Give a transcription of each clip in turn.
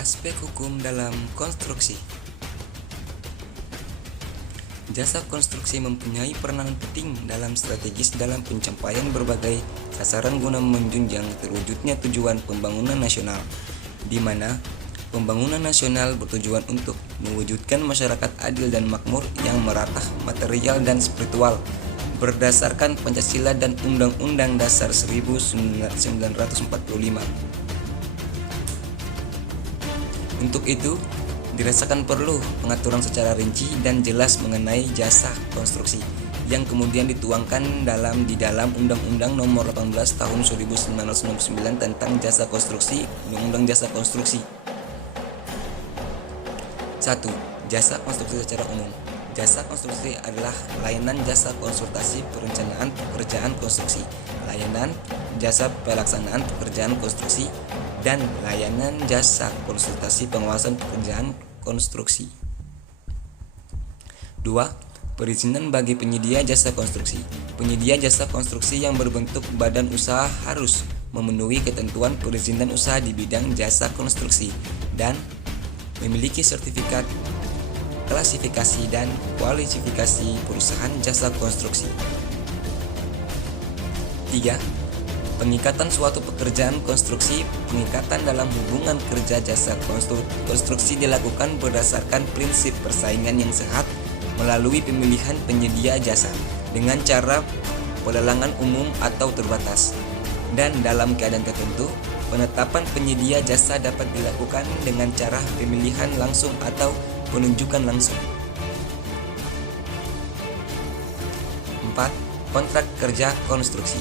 Aspek hukum dalam konstruksi. Jasa konstruksi mempunyai peranan penting dalam strategis dalam pencapaian berbagai sasaran guna menjunjang terwujudnya tujuan pembangunan nasional, di mana pembangunan nasional bertujuan untuk mewujudkan masyarakat adil dan makmur yang merata material dan spiritual berdasarkan Pancasila dan Undang-Undang Dasar 1945. Untuk itu, dirasakan perlu pengaturan secara rinci dan jelas mengenai jasa konstruksi yang kemudian dituangkan di dalam Undang-Undang Nomor 18 Tahun 1969 tentang Jasa Konstruksi, Undang-Undang Jasa Konstruksi. 1. Jasa konstruksi secara umum. Jasa konstruksi adalah layanan jasa konsultasi perencanaan pekerjaan konstruksi, layanan jasa pelaksanaan pekerjaan konstruksi, dan layanan jasa konsultasi pengawasan pekerjaan konstruksi. 2. Perizinan bagi penyedia jasa konstruksi. Penyedia jasa konstruksi yang berbentuk badan usaha harus memenuhi ketentuan perizinan usaha di bidang jasa konstruksi dan memiliki sertifikat klasifikasi dan kualifikasi perusahaan jasa konstruksi. 3. Pengikatan suatu pekerjaan konstruksi. Pengikatan dalam hubungan kerja jasa konstruksi dilakukan berdasarkan prinsip persaingan yang sehat melalui pemilihan penyedia jasa dengan cara pelelangan umum atau terbatas. Dan dalam keadaan tertentu, penetapan penyedia jasa dapat dilakukan dengan cara pemilihan langsung atau penunjukan langsung. 4. Kontrak kerja konstruksi.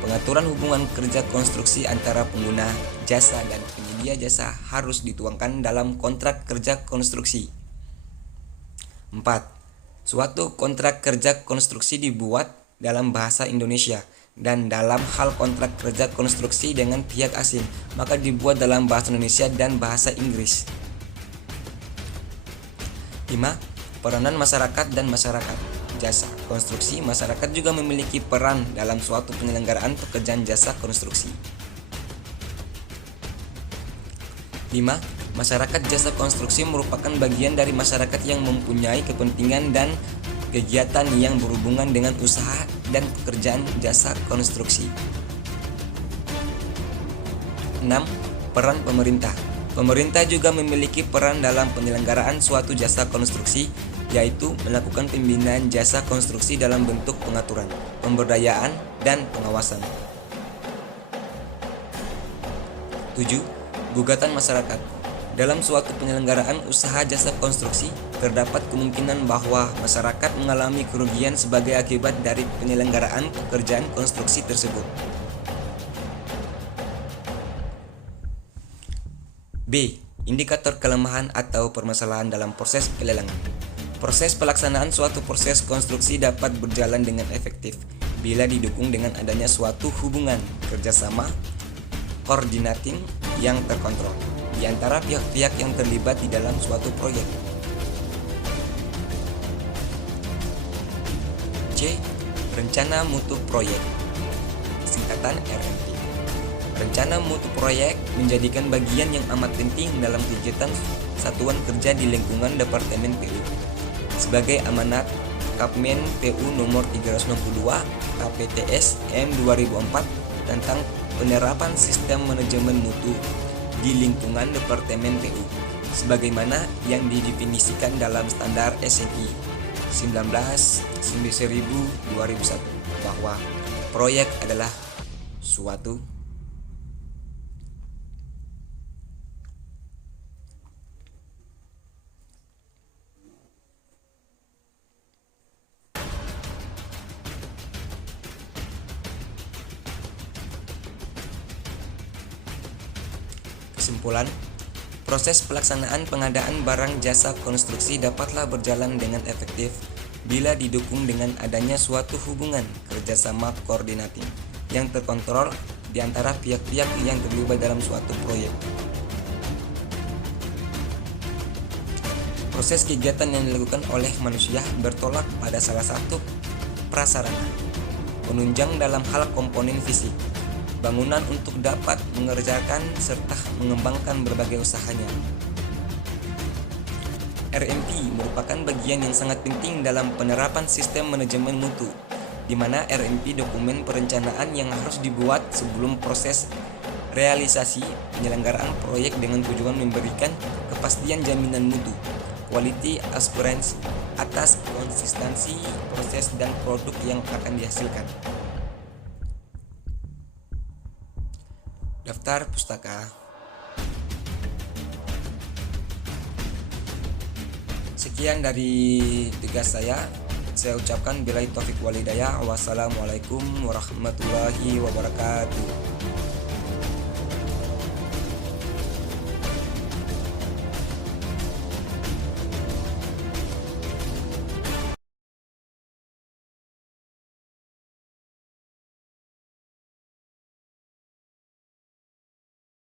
Pengaturan hubungan kerja konstruksi antara pengguna jasa dan penyedia jasa harus dituangkan dalam kontrak kerja konstruksi. 4. Suatu kontrak kerja konstruksi dibuat dalam bahasa Indonesia, dan dalam hal kontrak kerja konstruksi dengan pihak asing, maka dibuat dalam bahasa Indonesia dan bahasa Inggris. 5. Peranan masyarakat dan masyarakat jasa konstruksi. Masyarakat juga memiliki peran dalam suatu penyelenggaraan pekerjaan jasa konstruksi. 5. Masyarakat jasa konstruksi merupakan bagian dari masyarakat yang mempunyai kepentingan dan kegiatan yang berhubungan dengan usaha dan pekerjaan jasa konstruksi. 6. Peran pemerintah. Pemerintah juga memiliki peran dalam penyelenggaraan suatu jasa konstruksi, yaitu melakukan pembinaan jasa konstruksi dalam bentuk pengaturan, pemberdayaan, dan pengawasan. 7. Gugatan masyarakat. Dalam suatu penyelenggaraan usaha jasa konstruksi, terdapat kemungkinan bahwa masyarakat mengalami kerugian sebagai akibat dari penyelenggaraan pekerjaan konstruksi tersebut. B. Indikator kelemahan atau permasalahan dalam proses pelelangan. Proses pelaksanaan suatu proses konstruksi dapat berjalan dengan efektif bila didukung dengan adanya suatu hubungan kerjasama koordinating yang terkontrol di antara pihak-pihak yang terlibat di dalam suatu proyek. C. Rencana mutu proyek, singkatan RMP. Rencana mutu proyek menjadikan bagian yang amat penting dalam kegiatan satuan kerja di lingkungan Departemen PU. Sebagai amanat Kapmen PU nomor 362 KPTS M 2004 tentang penerapan sistem manajemen mutu di lingkungan Departemen PU, sebagaimana yang didefinisikan dalam standar SNI 19/2001, bahwa proyek adalah suatu kesimpulan. Proses pelaksanaan pengadaan barang jasa konstruksi dapatlah berjalan dengan efektif bila didukung dengan adanya suatu hubungan kerjasama koordinatif yang terkontrol di antara pihak-pihak yang terlibat dalam suatu proyek. Proses kegiatan yang dilakukan oleh manusia bertolak pada salah satu prasarana penunjang dalam hal komponen fisik, bangunan untuk dapat mengerjakan serta mengembangkan berbagai usahanya. RMP merupakan bagian yang sangat penting dalam penerapan sistem manajemen mutu, di mana RMP dokumen perencanaan yang harus dibuat sebelum proses realisasi penyelenggaraan proyek dengan tujuan memberikan kepastian jaminan mutu, quality assurance atas konsistensi proses dan produk yang akan dihasilkan. Daftar pustaka. Sekian dari tugas saya ucapkan billahi taufik walhidayah. Wassalamualaikum warahmatullahi wabarakatuh.